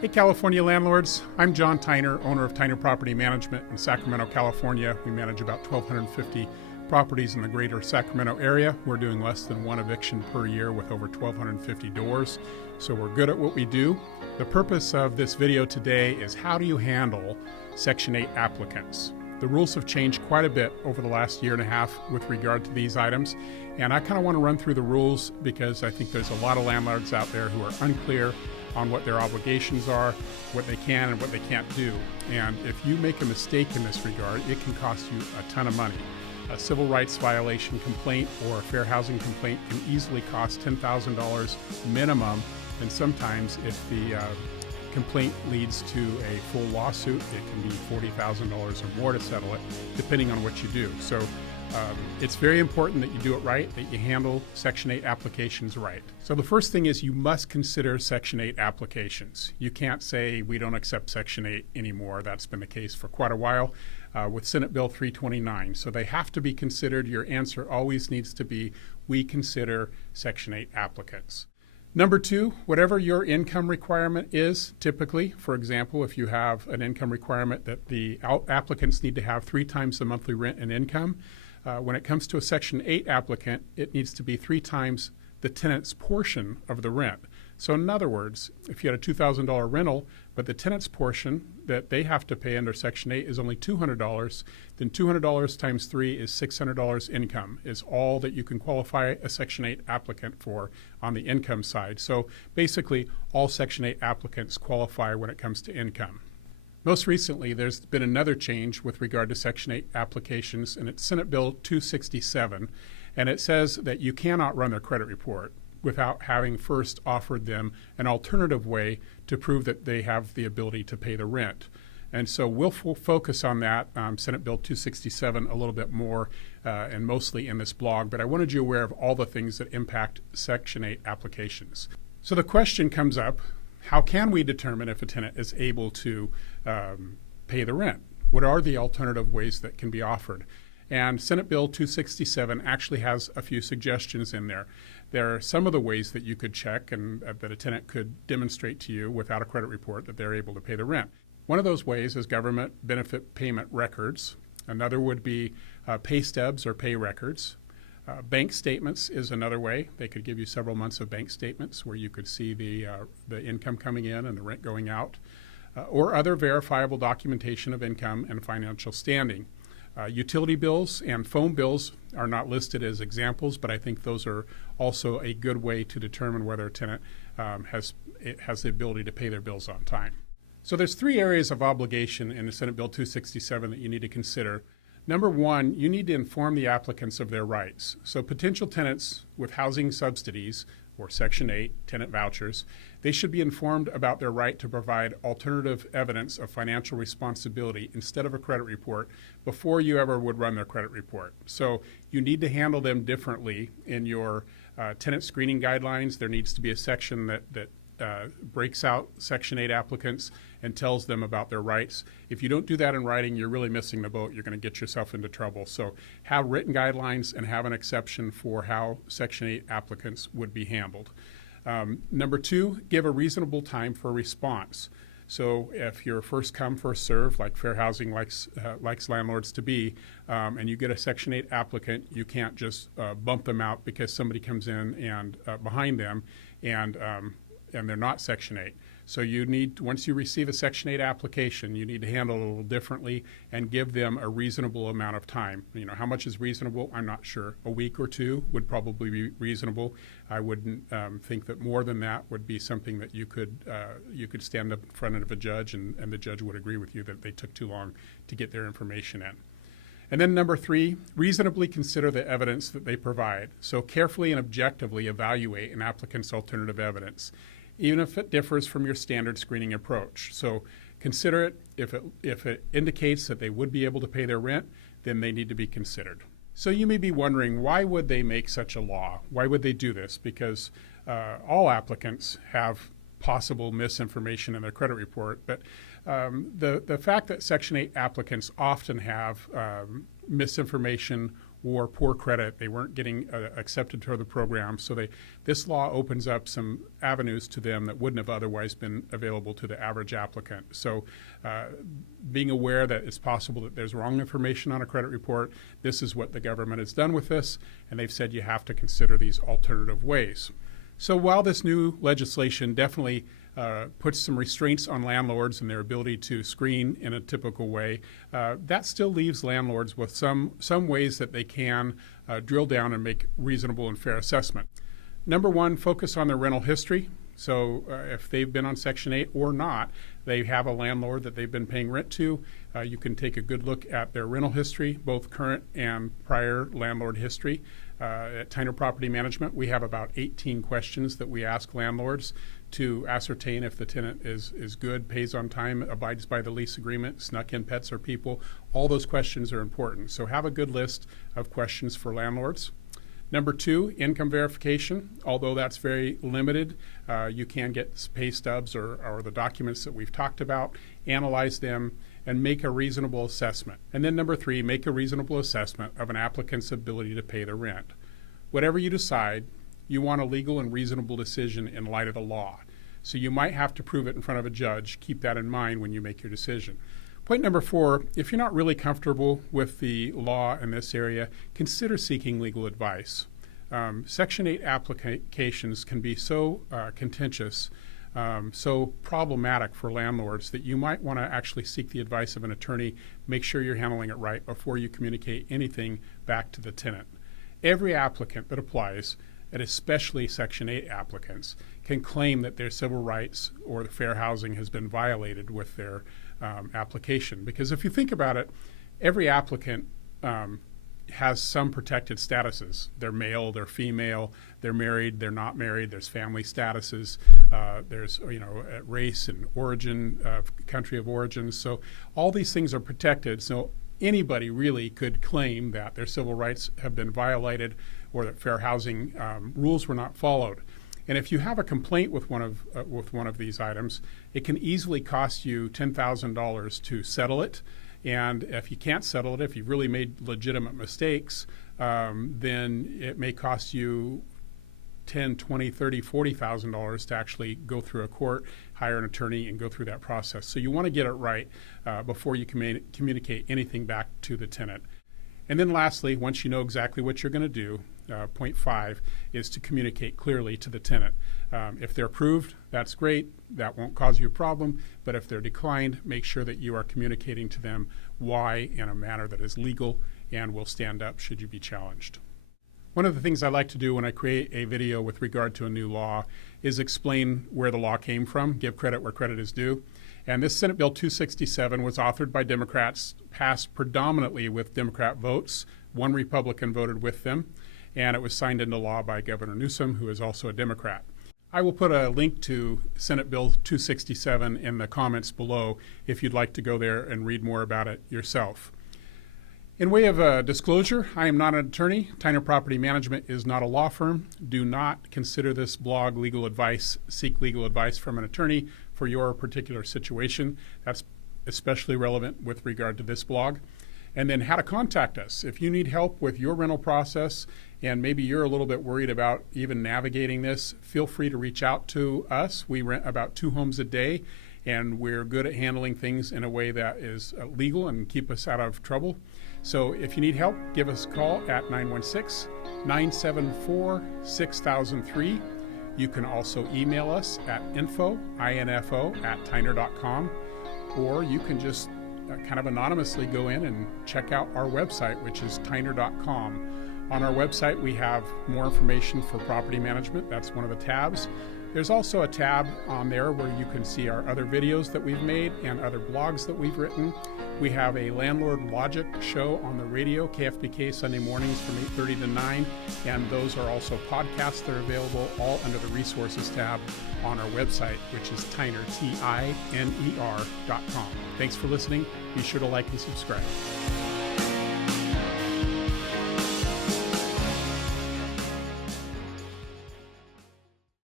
Hey California Landlords, I'm John Tyner, owner of Tyner Property Management in Sacramento, California. We manage about 1,250 properties in the greater Sacramento area. We're doing less than one eviction per year with over 1,250 doors, so we're good at what we do. The purpose of this video today is how do you handle Section 8 applicants? The rules have changed quite a bit over the last year and a half with regard to these items, and I kind of want to run through the rules because I think there's a lot of landlords out there who are unclear on what their obligations are, what they can and what they can't do. And if you make a mistake in this regard, it can cost you a ton of money. A civil rights violation complaint or a fair housing complaint can easily cost $10,000 minimum, and sometimes if the complaint leads to a full lawsuit, it can be $40,000 or more to settle it, depending on what you do. So it's very important that you do it right, that you handle Section 8 applications right. So the first thing is you must consider Section 8 applications. You can't say we don't accept Section 8 anymore. That's been the case for quite a while with Senate Bill 329. So they have to be considered. Your answer always needs to be, we consider Section 8 applicants. Number two, whatever your income requirement is, typically, for example, if you have an income requirement that the applicants need to have 3 times the monthly rent and income, when it comes to a Section 8 applicant, it needs to be 3 times the tenant's portion of the rent. So in other words, if you had a $2,000 rental, but the tenant's portion that they have to pay under Section 8 is only $200, then $200 times 3 is $600 income, is all that you can qualify a Section 8 applicant for on the income side. So basically, all Section 8 applicants qualify when it comes to income. Most recently, there's been another change with regard to Section 8 applications, and it's Senate Bill 267, and it says that you cannot run their credit report without having first offered them an alternative way to prove that they have the ability to pay the rent. And so we'll focus on that, Senate Bill 267, a little bit more and mostly in this blog, but I wanted you aware of all the things that impact Section 8 applications. So the question comes up, how can we determine if a tenant is able to pay the rent? What are the alternative ways that can be offered? And Senate Bill 267 actually has a few suggestions in there. There are some of the ways that you could check and that a tenant could demonstrate to you without a credit report that they're able to pay the rent. One of those ways is government benefit payment records. Another would be pay stubs or pay records. Bank statements is another way. They could give you several months of bank statements where you could see the income coming in and the rent going out, or other verifiable documentation of income and financial standing. Utility bills and phone bills are not listed as examples, but I think those are also a good way to determine whether a tenant has the ability to pay their bills on time. So there's 3 areas of obligation in the Senate Bill 267 that you need to consider. Number one, you need to inform the applicants of their rights. So potential tenants with housing subsidies or Section 8 tenant vouchers, they should be informed about their right to provide alternative evidence of financial responsibility instead of a credit report before you ever would run their credit report. So you need to handle them differently in your tenant screening guidelines. There needs to be a section that breaks out Section 8 applicants and tells them about their rights. If you don't do that in writing, you're really missing the boat. You're going to get yourself into trouble. So have written guidelines and have an exception for how Section 8 applicants would be handled. Number 2, give a reasonable time for response. So if you're first come, first serve, like fair housing likes landlords to be, and you get a Section 8 applicant, you can't just bump them out because somebody comes in and behind them and they're not Section 8. So you need, once you receive a Section 8 application, you need to handle it a little differently and give them a reasonable amount of time. You know, how much is reasonable? I'm not sure. A week or 2 would probably be reasonable. I wouldn't think that more than that would be something that you could stand up in front of a judge and the judge would agree with you that they took too long to get their information in. And then number 3, reasonably consider the evidence that they provide. So carefully and objectively evaluate an applicant's alternative evidence, even if it differs from your standard screening approach. So consider it. If it indicates that they would be able to pay their rent, then they need to be considered. So you may be wondering, why would they make such a law? Why would they do this? Because all applicants have possible misinformation in their credit report, but the fact that Section 8 applicants often have misinformation or poor credit. They weren't getting accepted to the program. So this law opens up some avenues to them that wouldn't have otherwise been available to the average applicant. So being aware that it's possible that there's wrong information on a credit report, this is what the government has done with this, and they've said you have to consider these alternative ways. So while this new legislation definitely puts some restraints on landlords and their ability to screen in a typical way, that still leaves landlords with some ways that they can drill down and make reasonable and fair assessment. Number one, focus on their rental history. So if they've been on Section 8 or not, they have a landlord that they've been paying rent to. You can take a good look at their rental history, both current and prior landlord history. At Tyner Property Management, we have about 18 questions that we ask landlords to ascertain if the tenant is good, pays on time, abides by the lease agreement, snuck in pets or people. All those questions are important. So have a good list of questions for landlords. Number two, income verification. Although that's very limited, you can get pay stubs or the documents that we've talked about, analyze them, and make a reasonable assessment. And then number three, make a reasonable assessment of an applicant's ability to pay the rent. Whatever you decide, you want a legal and reasonable decision in light of the law. So you might have to prove it in front of a judge. Keep that in mind when you make your decision. Point number four, if you're not really comfortable with the law in this area, consider seeking legal advice. Section 8 applications can be so contentious, so problematic for landlords that you might want to actually seek the advice of an attorney. Make sure you're handling it right before you communicate anything back to the tenant. Every applicant that applies, and especially Section 8 applicants, can claim that their civil rights or the fair housing has been violated with their application. Because if you think about it, every applicant has some protected statuses. They're male, they're female, they're married, they're not married, there's family statuses, there's race and origin, country of origin. So all these things are protected. So anybody really could claim that their civil rights have been violated or that fair housing rules were not followed. And if you have a complaint with one of these items, it can easily cost you $10,000 to settle it. And if you can't settle it, if you've really made legitimate mistakes, then it may cost you $10,000, $20,000, $30,000, $40,000 to actually go through a court, hire an attorney, and go through that process. So you want to get it right before you communicate anything back to the tenant. And then lastly, once you know exactly what you're going to do, point 5 is to communicate clearly to the tenant. If they're approved, that's great. That won't cause you a problem. But if they're declined, make sure that you are communicating to them why in a manner that is legal and will stand up should you be challenged. One of the things I like to do when I create a video with regard to a new law is explain where the law came from, give credit where credit is due. And this Senate Bill 267 was authored by Democrats, passed predominantly with Democrat votes. One Republican voted with them, and it was signed into law by Governor Newsom, who is also a Democrat. I will put a link to Senate Bill 267 in the comments below if you'd like to go there and read more about it yourself. In way of disclosure, I am not an attorney. Tyner Property Management is not a law firm. Do not consider this blog legal advice. Seek legal advice from an attorney for your particular situation. That's especially relevant with regard to this blog. And then how to contact us. If you need help with your rental process and maybe you're a little bit worried about even navigating this, feel free to reach out to us. We rent about 2 homes a day, and we're good at handling things in a way that is legal and keep us out of trouble. So if you need help, give us a call at 916-974-6003. You can also email us at info@tyner.com, or you can just kind of anonymously go in and check out our website, which is tyner.com. On our website, we have more information for property management. That's one of the tabs. There's also a tab on there where you can see our other videos that we've made and other blogs that we've written. We have a Landlord Logic show on the radio, KFBK, Sunday mornings from 8:30 to 9, and those are also podcasts that are available all under the Resources tab on our website, which is Tyner, TINER.com. Thanks for listening. Be sure to like and subscribe.